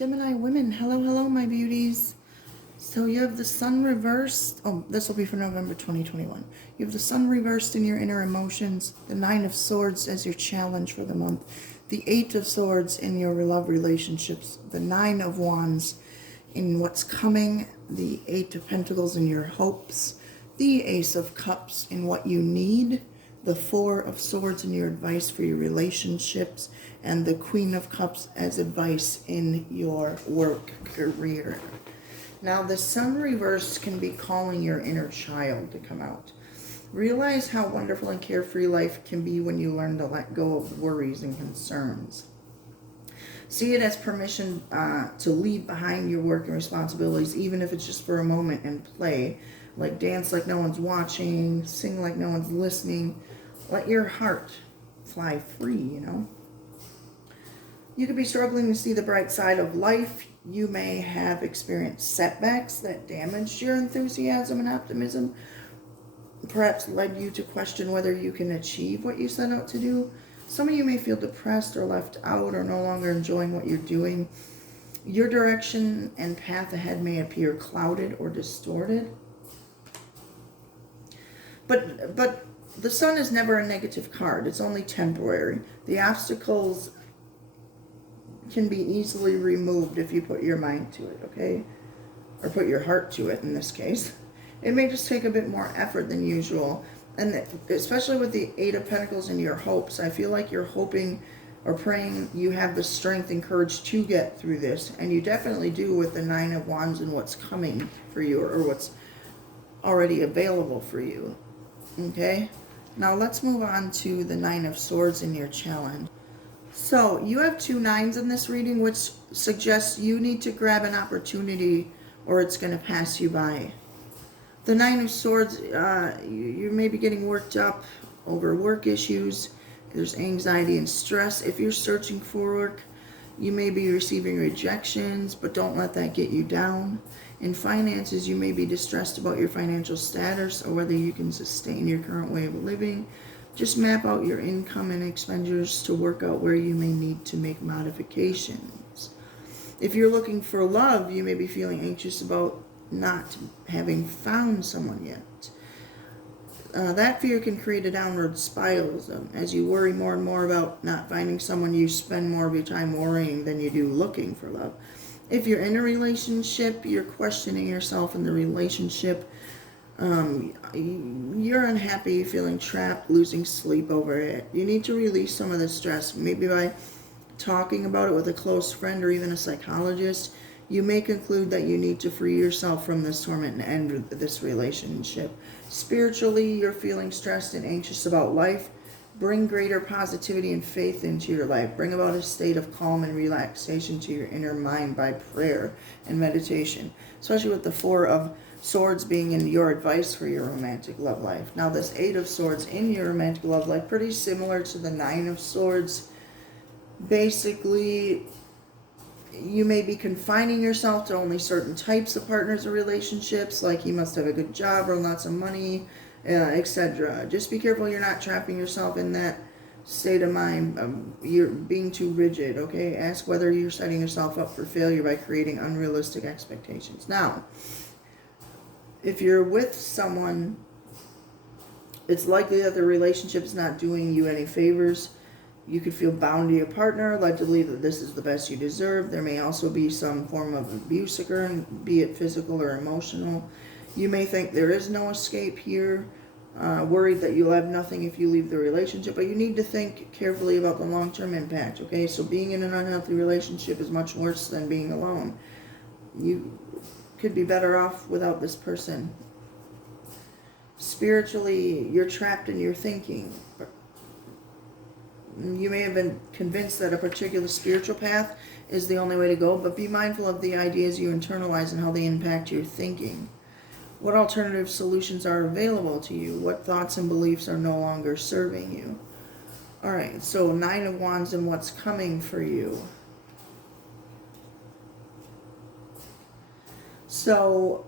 Gemini women, hello, my beauties. So you have the sun reversed. Oh, this will be for November 2021. You have the sun reversed in your inner emotions, the 9 of Swords as your challenge for the month, the 8 of Swords in your love relationships, the 9 of Wands in what's coming, the 8 of Pentacles in your hopes, the Ace of Cups in what you need, the 4 of Swords in your advice for your relationships, and the Queen of Cups as advice in your work career. Now, the sun reverse can be calling your inner child to come out. Realize how wonderful and carefree life can be when you learn to let go of worries and concerns. See it as permission to leave behind your work and responsibilities, even if it's just for a moment, and play. Like dance like no one's watching, sing like no one's listening. Let your heart fly free, you know. You could be struggling to see the bright side of life. You may have experienced setbacks that damaged your enthusiasm and optimism, perhaps led you to question whether you can achieve what you set out to do. Some of you may feel depressed or left out or no longer enjoying what you're doing. Your direction and path ahead may appear clouded or distorted. But the sun is never a negative card. It's only temporary. The obstacles can be easily removed if you put your mind to it, okay? Or put your heart to it in this case. It may just take a bit more effort than usual. And especially with the 8 of Pentacles in your hopes, I feel like you're hoping or praying you have the strength and courage to get through this. And you definitely do with the 9 of Wands and what's coming for you, or what's already available for you. Okay? Now let's move on to the 9 of Swords in your challenge. So you have 2 9s in this reading, which suggests you need to grab an opportunity or it's going to pass you by. The 9 of Swords, you may be getting worked up over work issues. There's anxiety and stress. If you're searching for work, you may be receiving rejections, but don't let that get you down. In finances, you may be distressed about your financial status or whether you can sustain your current way of living. Just map out your income and expenditures to work out where you may need to make modifications. If you're looking for love, you may be feeling anxious about not having found someone yet. That fear can create a downward spiral. As you worry more and more about not finding someone, you spend more of your time worrying than you do looking for love. If you're in a relationship, you're questioning yourself in the relationship. You're unhappy, feeling trapped, losing sleep over it. You need to release some of the stress, maybe by talking about it with a close friend or even a psychologist. You may conclude that you need to free yourself from this torment and end this relationship. Spiritually, you're feeling stressed and anxious about life. Bring greater positivity and faith into your life. Bring about a state of calm and relaxation to your inner mind by prayer and meditation, especially with the 4 of Swords being in your advice for your romantic love life. Now this 8 of Swords in your romantic love life, pretty similar to the 9 of Swords. Basically, you may be confining yourself to only certain types of partners or relationships, like he must have a good job or lots of money, etc. Just be careful you're not trapping yourself in that state of mind. You're being too rigid, okay? Ask whether you're setting yourself up for failure by creating unrealistic expectations. Now, if you're with someone, it's likely that the relationship is not doing you any favors. You could feel bound to your partner, led to believe that this is the best you deserve. There may also be some form of abuse occurring, be it physical or emotional. You may think there is no escape here, worried that you'll have nothing if you leave the relationship, but you need to think carefully about the long-term impact, okay? So being in an unhealthy relationship is much worse than being alone. You could be better off without this person. Spiritually, you're trapped in your thinking. You may have been convinced that a particular spiritual path is the only way to go, but be mindful of the ideas you internalize and how they impact your thinking. What alternative solutions are available to you? What thoughts and beliefs are no longer serving you? All right, so 9 of Wands and what's coming for you. So,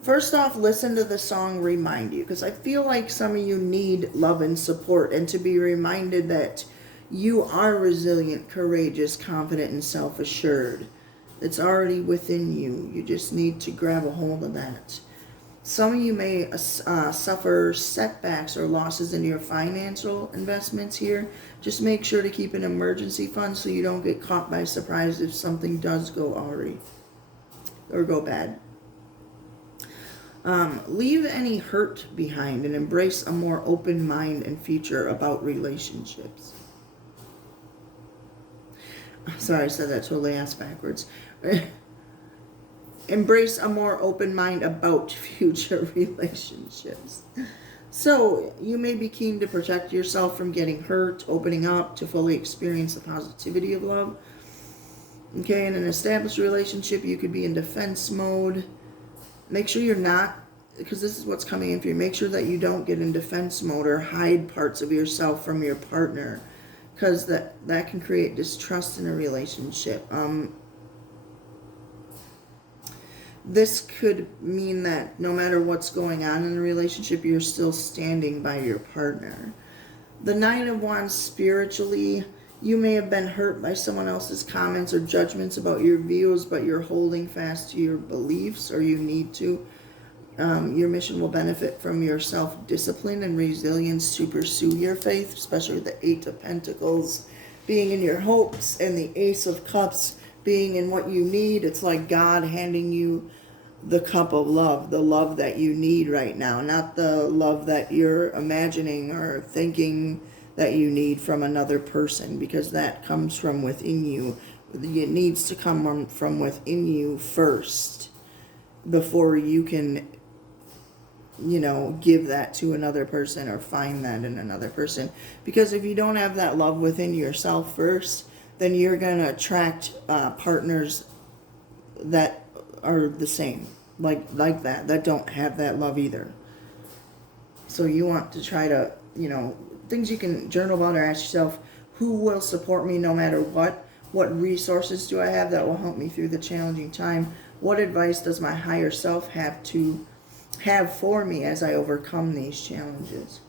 first off, listen to the song Remind You, because I feel like some of you need love and support and to be reminded that You are resilient, courageous, confident, and self-assured. It's already within you. You just need to grab a hold of that. Some of you may suffer setbacks or losses in your financial investments here. Just make sure to keep an emergency fund so you don't get caught by surprise if something does go awry or go bad. Leave any hurt behind and embrace a more open mind and future about relationships. Sorry, I said that totally ass backwards. Embrace a more open mind about future relationships. So, you may be keen to protect yourself from getting hurt, opening up to fully experience the positivity of love. Okay, in an established relationship, you could be in defense mode. Make sure you're not, because this is what's coming in for you, make sure that you don't get in defense mode or hide parts of yourself from your partner, because that can create distrust in a relationship. This could mean that no matter what's going on in the relationship, you're still standing by your partner. The Nine of Wands spiritually, you may have been hurt by someone else's comments or judgments about your views, but you're holding fast to your beliefs, or you need to. Your mission will benefit from your self-discipline and resilience to pursue your faith, especially the Eight of Pentacles being in your hopes and the Ace of Cups being in what you need. It's like God handing you the cup of love, the love that you need right now, not the love that you're imagining or thinking that you need from another person, because that comes from within you. It needs to come from within you first before you can, give that to another person or find that in another person. Because if you don't have that love within yourself first, then you're going to attract partners that are the same, like that don't have that love either. So you want to try to, things you can journal about or ask yourself, who will support me no matter what? What resources do I have that will help me through the challenging time? What advice does my higher self have for me as I overcome these challenges?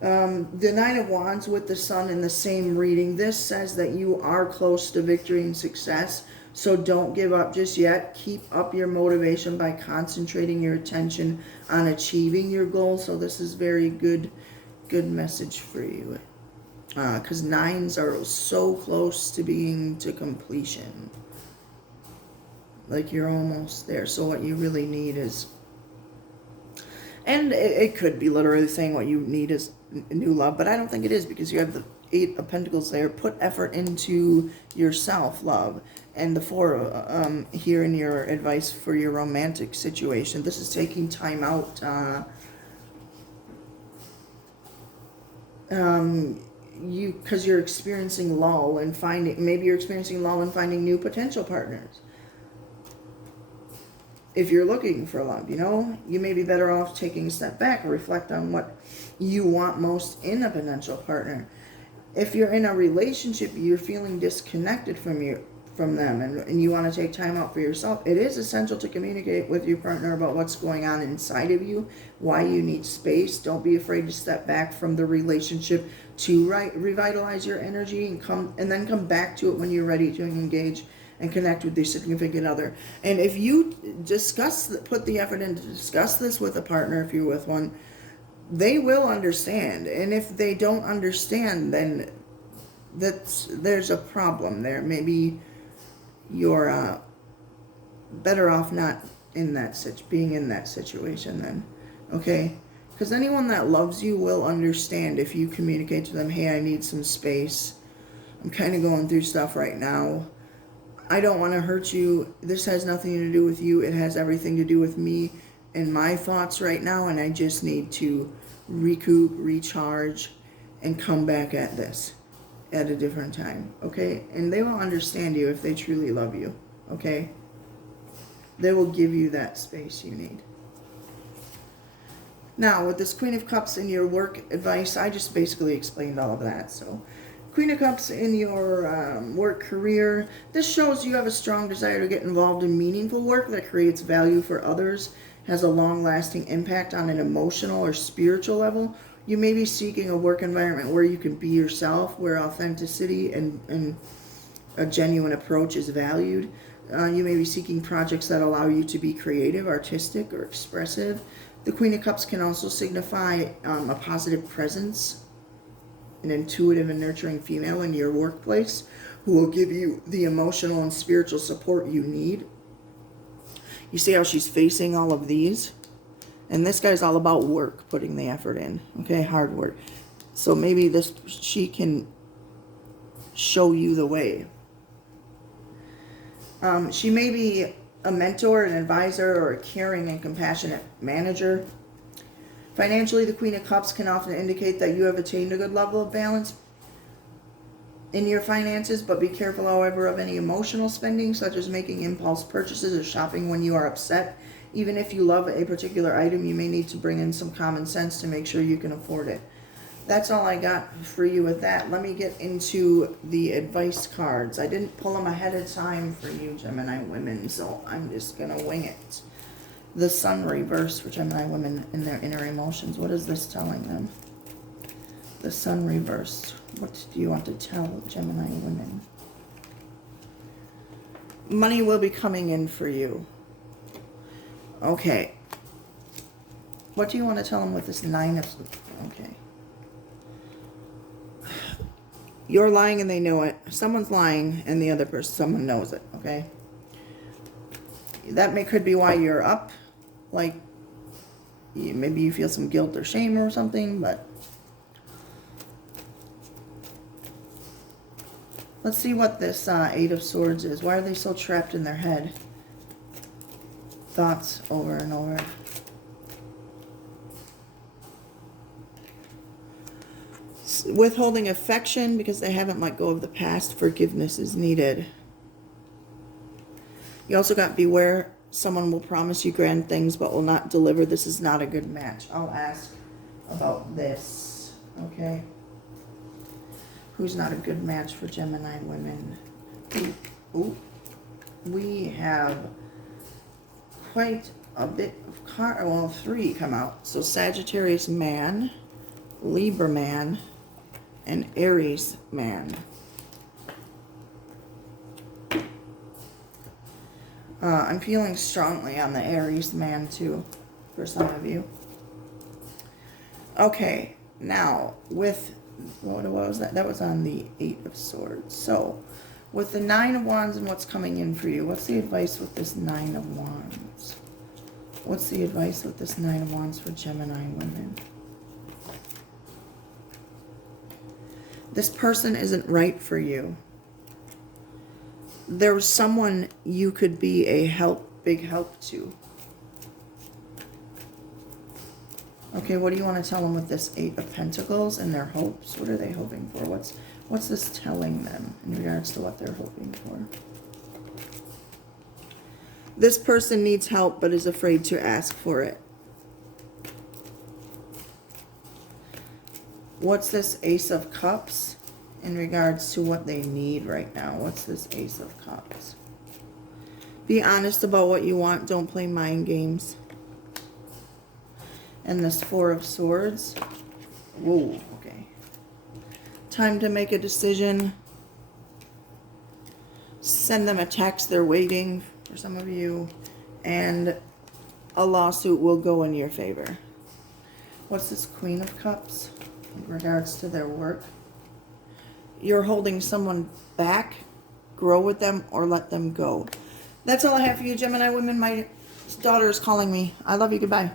The Nine of Wands with the Sun in the same reading, this says that you are close to victory and success, so don't give up just yet. Keep up your motivation by concentrating your attention on achieving your goal. So this is very good message for you, because nines are so close to being to completion, like you're almost there. So what you really need is, and it could be literally saying what you need is new love, but I don't think it is, because you have the Eight of Pentacles there. Put effort into your self-love. And the Four here in your advice for your romantic situation. This is taking time out. Because you're experiencing lull and maybe you're experiencing lull and finding new potential partners. If you're looking for love, you may be better off taking a step back or reflect on what you want most in a potential partner. If you're in a relationship, you're feeling disconnected from them, and you want to take time out for yourself, it is essential to communicate with your partner about what's going on inside of you, why you need space. Don't be afraid to step back from the relationship to revitalize your energy and then come back to it when you're ready to engage and connect with your significant other. And if you put the effort in to discuss this with a partner, if you're with one, they will understand. And if they don't understand, then there's a problem there. Maybe you're better off not being in that situation then, okay? Because anyone that loves you will understand if you communicate to them, hey, I need some space. I'm kind of going through stuff right now. I don't want to hurt you. This has nothing to do with you. It has everything to do with me and my thoughts right now, and I just need to recoup, recharge, and come back at this at a different time, okay? And they will understand you if they truly love you, okay? They will give you that space you need. Now, with this Queen of Cups in your work advice, I just basically explained all of that. So, Queen of Cups in your work career, this shows you have a strong desire to get involved in meaningful work that creates value for others. has a long-lasting impact on an emotional or spiritual level. You may be seeking a work environment where you can be yourself, where authenticity and a genuine approach is valued. You may be seeking projects that allow you to be creative, artistic, or expressive. The Queen of Cups can also signify a positive presence, an intuitive and nurturing female in your workplace who will give you the emotional and spiritual support you need. You see how she's facing all of these? And this guy's all about work, putting the effort in, okay, hard work. So maybe she can show you the way. She may be a mentor, an advisor, or a caring and compassionate manager. Financially, the Queen of Cups can often indicate that you have attained a good level of balance in your finances, but be careful, however, of any emotional spending, such as making impulse purchases or shopping when you are upset. Even if you love a particular item, you may need to bring in some common sense to make sure you can afford it. That's all I got for you with that. Let me get into the advice cards. I didn't pull them ahead of time for you, Gemini women, so I'm just going to wing it. The Sun reverse for Gemini women in their inner emotions. What is this telling them? The Sun reversed. What do you want to tell Gemini women? Money will be coming in for you. Okay. What do you want to tell them with this 9 of... Okay. You're lying and they know it. Someone's lying and the other person, someone knows it, okay? That could be why you're up. Like, maybe you feel some guilt or shame or something, but... Let's see what this 8 of Swords is. Why are they so trapped in their head? Thoughts over and over. Withholding affection because they haven't let go of the past. Forgiveness is needed. You also got beware. Someone will promise you grand things but will not deliver. This is not a good match. I'll ask about this. Okay. Who's not a good match for Gemini women? Ooh. We have quite a bit of 3 come out. So Sagittarius man, Libra man, and Aries man. I'm feeling strongly on the Aries man too, for some of you. Okay, now with, what was that? That was on the 8 of Swords. So, with the 9 of Wands and what's coming in for you, what's the advice with this 9 of Wands? What's the advice with this 9 of Wands for Gemini women? This person isn't right for you. There's someone you could be a big help to. Okay, what do you want to tell them with this 8 of Pentacles and their hopes? What are they hoping for? What's this telling them in regards to what they're hoping for? This person needs help but is afraid to ask for it. What's this Ace of Cups in regards to what they need right now? What's this Ace of Cups? Be honest about what you want. Don't play mind games. And this 4 of Swords. Whoa, okay. Time to make a decision. Send them a text. They're waiting for some of you. And a lawsuit will go in your favor. What's this Queen of Cups in regards to their work? You're holding someone back. Grow with them or let them go. That's all I have for you, Gemini women. My daughter is calling me. I love you. Goodbye.